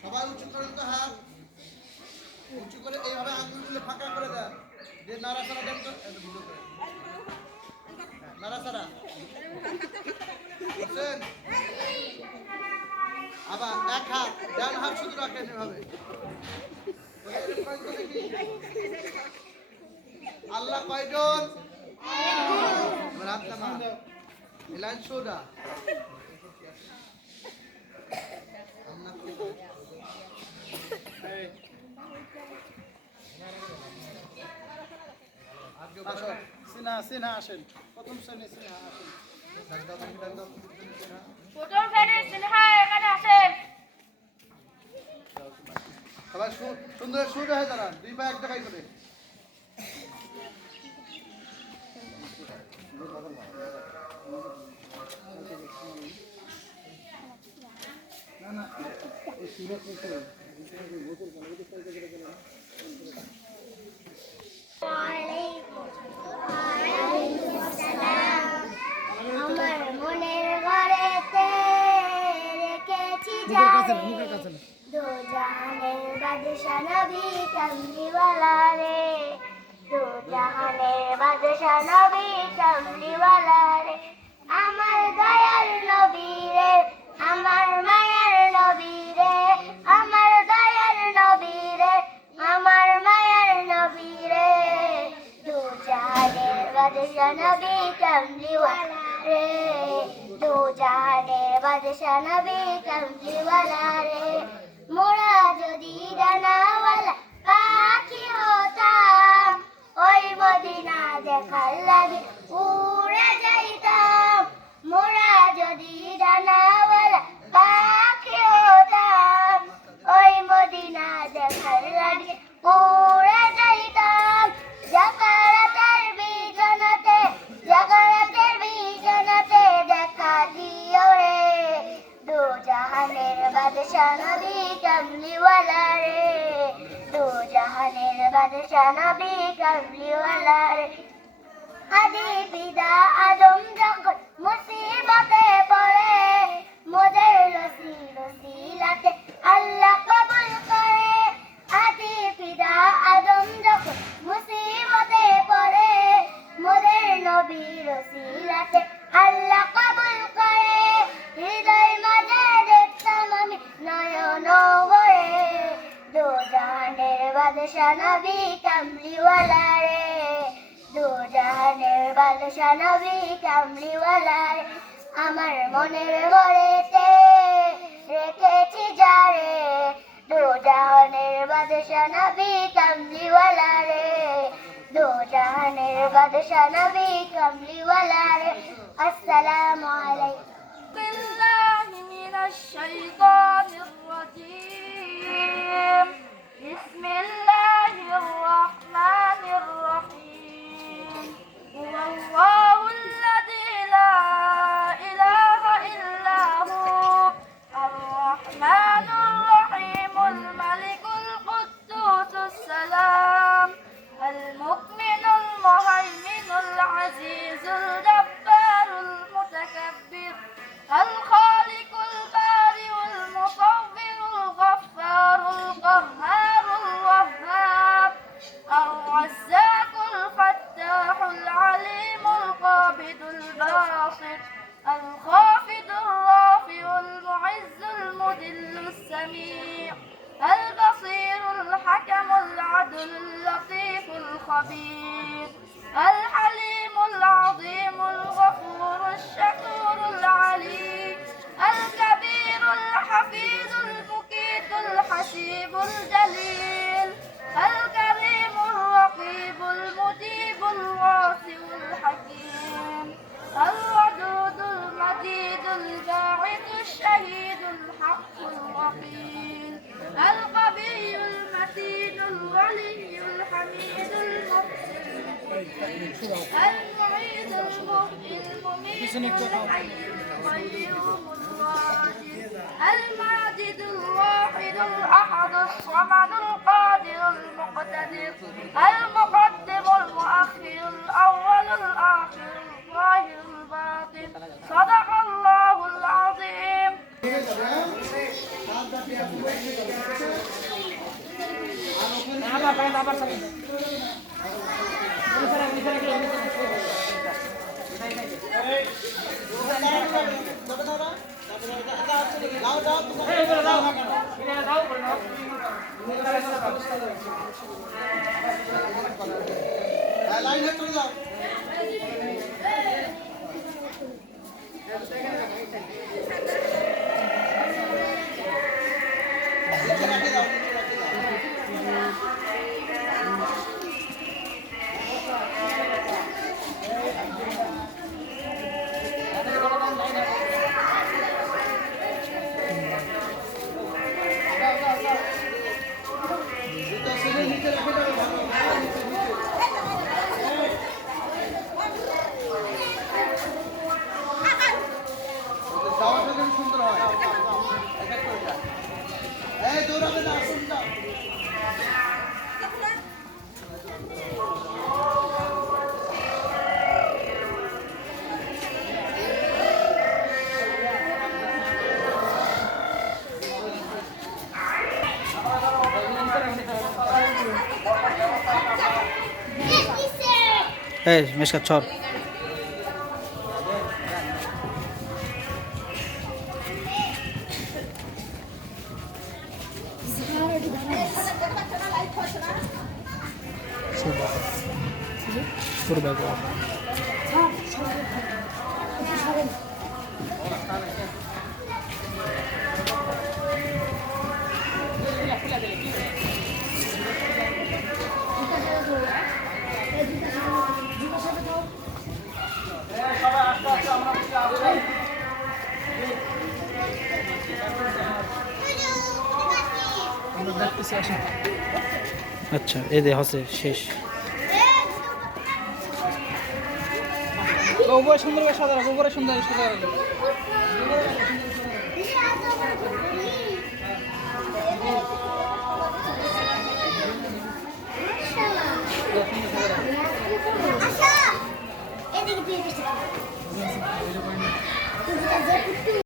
সবাই উঁচু করেন তো হাত উঁচু করে এইভাবে আঙ্গুলগুলো ফাঁকা করে দেন দিয়ে নাড়াচাড়া দেন তো নাড়াচাড়া বুঝছেন আবার এক হাত ডান হাত শুধু রাখেন এভাবে আল্লাহ কয়জন রাত নামা এলাইন সোডা সিনা আসেন প্রথম শ্রেণী সিনা আসেন প্রথম শ্রেণী সিনহা এখানে আসেন সবাই সুন্দর শুরু হয়ে দাঁড়ান দুই পা এক জায়গায় করে না না এই সুরত করতে বোতল কোন দিকে সাইকেল করে গেল আমার মনের ঘরেতে রেখেছি দো জাহানের বাদশা নবী কামলিওয়ালা রে দো জাহানের বাদশা নবী কামলিওয়ালা রে আমার দয়ার নবী রে আমার মায়ার নবী রে আমার দয়ার নবী রে আমার মায়ার নবী রে দো জাহানের বাদশা নবী কামলিওয়ালা রে দো জাহানের বাদশা নবী কামলিওয়ালা রে মোরা যদি ডানাওয়ালা পাখি হতাম ওই মদিনা দেখার লাগে উড়ে যাইতাম মোরা যদি ডানাওয়ালা পাখি হতাম ওই মদিনা দেখার লাগে উড়ে যাইতাম জাকারাতের বিজনতে দেখা দিও রে দো জাহানের বাদশা নবী কামলিওয়ালা রে দো জাহানের বাদশা নবী কামলিওয়ালা রে আদি পিতা আদম যখন মুসিবতে পড়ে মোদের লসিলাতে আল্লাহ কবুল করে আদি পিতা আদম যখন মুসিবতে পড়ে মোদের নবীর লসিলাতে আল্লাহ কবুল করে হৃদয় মাঝে দেখতাম আমি নয়ন ভরে দো জাহানের বাদশা নবী কামলিওয়ালা রে দো জাহানের বাদশা নবী কামলিওয়ালা রে আমার মনের ঘরেতে রেখেছি যারে দো জাহানের বাদশা নবী কামলিওয়ালা রে দো জাহানের বাদশা নবী কামলিওয়ালা রে আসসালামু আলাইকুম বিল্লাহি মিনাশ শাইতানির রাজীম বিসমিল্লাহির রহমানির الخبير الحليم العظيم الغفور الشكور العليم الكبير الحفيظ المقيت الحسيب الجليل الكريم الرقيب المجيب الواسع الحكيم الودود المجيد الباعث الشهيد الحق الوكيل القوي المتين الولي الحميد المعيد المحيي المميت الحي القيوم الواجد الماجد الواحد الأحد الصمد القادر المقتدر المقدم المؤخر الأول الآخر الظاهر الباطن صدق الله العظيم লাইন হেড করে যাও নিচে রাখে দাও সুন্দর হয় এই দৌড়াবে না আসুন যাও এই মেশকাত ছড় আচ্ছা এই দে হচ্ছে শেষ উপরে সুন্দর করে সাদা উপরে সুন্দর আচ্ছা এদিকে দিয়ে